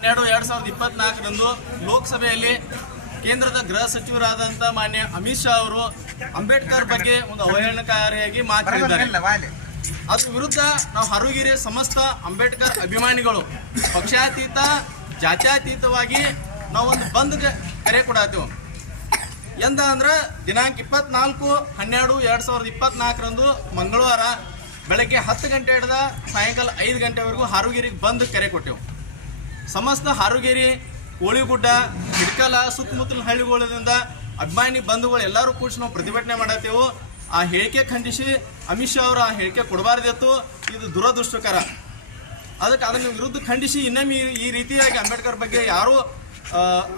ಹನ್ನೆರಡು ಎರಡ್ ಸಾವಿರದ ಇಪ್ಪತ್ನಾಲ್ಕರಂದು ಲೋಕಸಭೆಯಲ್ಲಿ ಕೇಂದ್ರದ ಗೃಹ ಸಚಿವರಾದಂತ ಮಾನ್ಯ ಅಮಿತ್ ಶಾ ಅವರು ಅಂಬೇಡ್ಕರ್ ಬಗ್ಗೆ ಒಂದು ಅವಹೇಳನಕಾರಿಯಾಗಿ ಮಾತಾಡಿದ್ದಾರೆ. ಅದ್ರ ವಿರುದ್ಧ ನಾವು ಹರುಗಿರಿ ಸಮಸ್ತ ಅಂಬೇಡ್ಕರ್ ಅಭಿಮಾನಿಗಳು ಪಕ್ಷಾತೀತ ಜಾತ್ಯಾತೀತವಾಗಿ ನಾವು ಒಂದು ಬಂದ್ಗೆ ಕರೆ ಕೊಡಾತೀವಿ. ಎಂದ ಅಂದ್ರೆ ದಿನಾಂಕ ಇಪ್ಪತ್ನಾಲ್ಕು ಹನ್ನೆರಡು ಎರಡ್ ಸಾವಿರದ ಇಪ್ಪತ್ನಾಲ್ಕರಂದು ಮಂಗಳವಾರ ಬೆಳಗ್ಗೆ ಹತ್ತು ಗಂಟೆ ಹಿಡ್ದ ಸಾಯಂಕಾಲ ಐದು ಗಂಟೆವರೆಗೂ ಹರುಗಿರಿಗೆ ಬಂದ್ ಕರೆ ಕೊಟ್ಟೆವು. ಸಮಸ್ತ ಹಾರುಗೇರಿ, ಕೋಳಿಗುಡ್ಡ ಹಿಡ್ಕಲ ಸುತ್ತಮುತ್ತಲಿನ ಹಳ್ಳಿಗಳಿಂದ ಅಭಿಮಾನಿ ಬಂಧುಗಳು ಎಲ್ಲರೂ ಕೂಡ ನಾವು ಪ್ರತಿಭಟನೆ ಮಾಡತ್ತೇವು. ಆ ಹೇಳಿಕೆ ಖಂಡಿಸಿ ಅಮಿತ್ ಶಾ ಅವರು ಆ ಹೇಳಿಕೆ ಕೊಡಬಾರ್ದಿತ್ತು. ಇದು ದುರದೃಷ್ಟಕರ. ಅದಕ್ಕೆ ಅದನ್ನ ವಿರುದ್ಧ ಖಂಡಿಸಿ, ಇನ್ನೊಮ್ಮೆ ಈ- ರೀತಿಯಾಗಿ ಅಂಬೇಡ್ಕರ್ ಬಗ್ಗೆ ಯಾರು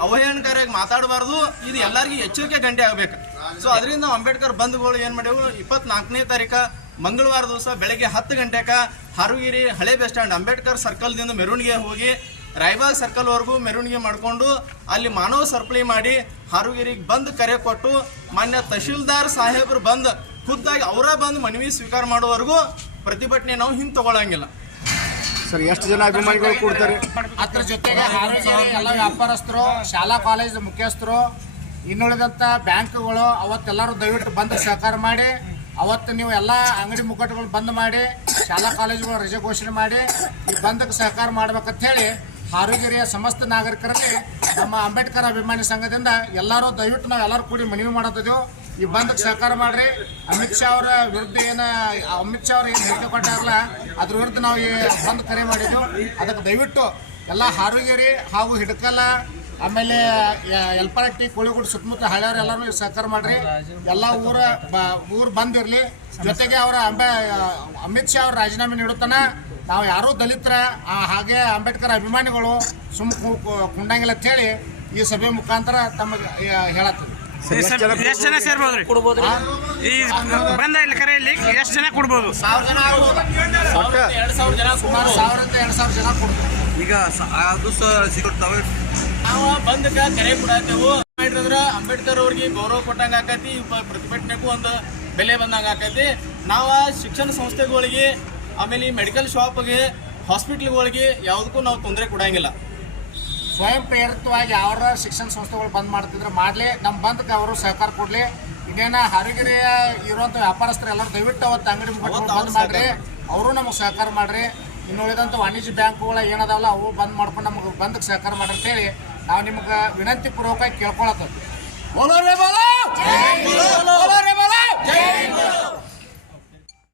ಅವಹೇಳನಕಾರಿಯಾಗಿ ಮಾತಾಡಬಾರ್ದು. ಇದು ಎಲ್ಲರಿಗೂ ಎಚ್ಚರಿಕೆ ಗಂಟೆ ಆಗಬೇಕು. ಸೊ ಅದರಿಂದ ನಾವು ಅಂಬೇಡ್ಕರ್ ಬಂಧುಗಳು ಏನು ಮಾಡ್ಯಾವು ಇಪ್ಪತ್ನಾಲ್ಕನೇ ತಾರೀಕ, ಮಂಗಳವಾರ ದಿವಸ ಬೆಳಗ್ಗೆ ಹತ್ತು ಗಂಟೆಗೆ ಹಾರುಗಿರಿ ಹಳೆ ಬಸ್ ಸ್ಟ್ಯಾಂಡ್ ಅಂಬೇಡ್ಕರ್ ಸರ್ಕಲ್ದಿಂದ ಮೆರವಣಿಗೆ ಹೋಗಿ ರಾಯಬಾಗ್ ಸರ್ಕಲ್ವರೆಗೂ ಮೆರವಣಿಗೆ ಮಾಡಿಕೊಂಡು ಅಲ್ಲಿ ಮಾನವ ಸರಪಳಿ ಮಾಡಿ ಹಾರುಗಿರಿಗೆ ಬಂದು ಕರೆ ಕೊಟ್ಟು ಮಾನ್ಯ ತಹಶೀಲ್ದಾರ್ ಸಾಹೇಬರು ಬಂದು ಖುದ್ದಾಗಿ ಅವರೇ ಬಂದು ಮನವಿ ಸ್ವೀಕಾರ ಮಾಡುವವರೆಗೂ ಪ್ರತಿಭಟನೆ ನಾವು ಹಿಂದೆ ತಗೊಳ್ಳಂಗಿಲ್ಲ ಸರ್ ಎಷ್ಟು ಜನ ಅಭಿಮಾನಿಗಳು ಕೊಡ್ತಾರೆ? ಅದ್ರ ಜೊತೆಗೆ ಎಲ್ಲ ವ್ಯಾಪಾರಸ್ಥರು ಶಾಲಾ ಕಾಲೇಜ್ ಮುಖ್ಯಸ್ಥರು ಇನ್ನುಳಿದಂಥ ಬ್ಯಾಂಕ್ಗಳು ಅವತ್ತೆಲ್ಲರೂ ದಯವಿಟ್ಟು ಬಂದು ಸಹಕಾರ ಮಾಡಿ ಅವತ್ತು ನೀವು ಎಲ್ಲ ಅಂಗಡಿ ಮುಗ್ಗಟ್ಟುಗಳು ಬಂದ್ ಮಾಡಿ ಶಾಲಾ ಕಾಲೇಜುಗಳು ರಜೆ ಘೋಷಣೆ ಮಾಡಿ ಈ ಬಂದಕ್ಕೆ ಸಹಕಾರ ಮಾಡ್ಬೇಕಂತ ಹೇಳಿ ಹಾರೋಗಿರಿಯ ಸಮಸ್ತ ನಾಗರಿಕರಲ್ಲಿ ನಮ್ಮ ಅಂಬೇಡ್ಕರ್ ಅಭಿಮಾನಿ ಸಂಘದಿಂದ ಎಲ್ಲರೂ ದಯವಿಟ್ಟು ನಾವು ಎಲ್ಲರೂ ಕೂಡಿ ಮನವಿ ಮಾಡುತ್ತಿದ್ದೆವು ಈ ಬಂದಕ್ಕೆ ಸಹಕಾರ ಮಾಡ್ರಿ. ಅಮಿತ್ ಶಾ ಅವರ ವಿರುದ್ಧ ಏನು, ಅಮಿತ್ ಶಾ ಅವ್ರು ಏನು ಹೇಳಿಕೆ ಕೊಟ್ಟಾರಲ್ಲ, ಅದ್ರ ವಿರುದ್ಧ ನಾವು ಈ ಬಂದ್ ಕರೆ ಮಾಡಿದ್ದೆವು ಅದಕ್ಕೆ ದಯವಿಟ್ಟು ಎಲ್ಲ ಹಾರುಗೆರೆ ಹಾಗೂ ಹಿಡ್ಕಲ್ಲ ಆಮೇಲೆ ಎಲ್ಪರಟ್ಟಿ ಕೋಳಿಗೂಡ್, ಸುತ್ತಮುತ್ತ ಹಳ್ಳಿಯವ್ರು ಎಲ್ಲರೂ ಸಹಕಾರ ಮಾಡ್ರಿ. ಎಲ್ಲ ಊರ ಊರು ಬಂದಿರಲಿ ಜೊತೆಗೆ ಅವರ ಅಂಬೆ ಅಮಿತ್ ಶಾ ಅವ್ರ ರಾಜೀನಾಮೆ ನೀಡುತ್ತಾನ. ನಾವು ಯಾರೂ ದಲಿತರ ಆ, ಹಾಗೆ ಅಂಬೇಡ್ಕರ್ ಅಭಿಮಾನಿಗಳು ಸುಮ್ ಕುಂಡಂಗಿಲ್ಲ ಅಂತ ಹೇಳಿ ಈ ಸಭೆ ಮುಖಾಂತರ ತಮಗೆ ಹೇಳತ್ತೀವಿ. ಎಷ್ಟು ಜನ ಎಷ್ಟು ಜನ ಸೇರ್ಬೋದ್ರಿ? ಈ ಬಂದ ಇಲ್ಲಿ ಕರೆಯಲ್ಲಿ ಎಷ್ಟು ಜನ ಕೊಡ್ಬೋದು? ಸಾವಿರ ಜನ ಎರಡು ಸಾವಿರ ಜನ ಸುಮಾರು ಕೂಡ್ಬೋದು. ಸಾವಿರದಿಂದ ಎರಡು ಸಾವಿರ ಜನ ಕೊಡ್ತೀವಿ ಈಗ ಅದು ಸಹ ಸಿಗುತ್ತವೆ. ನಾವು ಬಂದಕ ಕರೆ ಕೊಡತ್ತೇವು. ಮಾಡಿದ್ರ ಅಂಬೇಡ್ಕರ್ ಅವ್ರಿಗೆ ಗೌರವ ಕೊಟ್ಟಂಗ ಆಕತಿ ಪ್ರತಿಭಟನೆಗೂ ಒಂದು ಬೆಲೆ ಬಂದಂಗ ಆಕತಿ. ನಾವು ಶಿಕ್ಷಣ ಸಂಸ್ಥೆಗಳಿಗೆ ಆಮೇಲೆ ಈ ಮೆಡಿಕಲ್ ಶಾಪ್ಗೆ ಹಾಸ್ಪಿಟ್ಲ್ಗಳಿಗೆ ಯಾವುದಕ್ಕೂ ನಾವು ತೊಂದರೆ ಕೊಡಂಗಿಲ್ಲ. ಸ್ವಯಂ ಪ್ರೇರಿತವಾಗಿ ಅವರ ಶಿಕ್ಷಣ ಸಂಸ್ಥೆಗಳು ಬಂದ್ ಮಾಡ್ತಿದ್ರೆ ಮಾಡಲಿ ನಮ್ಮ ಬಂದಕ್ಕೆ ಅವರು ಸಹಕಾರ ಕೊಡಲಿ. ಇನ್ನೇನ ಹರಿಗಿರಿಯ ಇರುವಂಥ ವ್ಯಾಪಾರಸ್ಥರು ಎಲ್ಲರೂ ದಯವಿಟ್ಟು ಅವತ್ತು ಅಂಗಡಿ ಬಂದ್ ಮಾಡ್ರಿ. ಅವರು ನಮಗೆ ಸಹಕಾರ ಮಾಡ್ರಿ. ಇನ್ನು ಉಳಿದಂಥ ವಾಣಿಜ್ಯ ಬ್ಯಾಂಕ್ಗಳು ಏನದಾವಲ್ಲ ಅವು ಬಂದ್ ಮಾಡ್ಕೊಂಡು ನಮಗೆ ಬಂದಕ್ಕೆ ಸಹಕಾರ ಮಾಡ್ರಿ ಅಂತೇಳಿ ನಾವು ನಿಮ್ಗೆ ವಿನಂತಿ ಪೂರ್ವಕವಾಗಿ ಕೇಳ್ಕೊಳತ್ತೇವೆ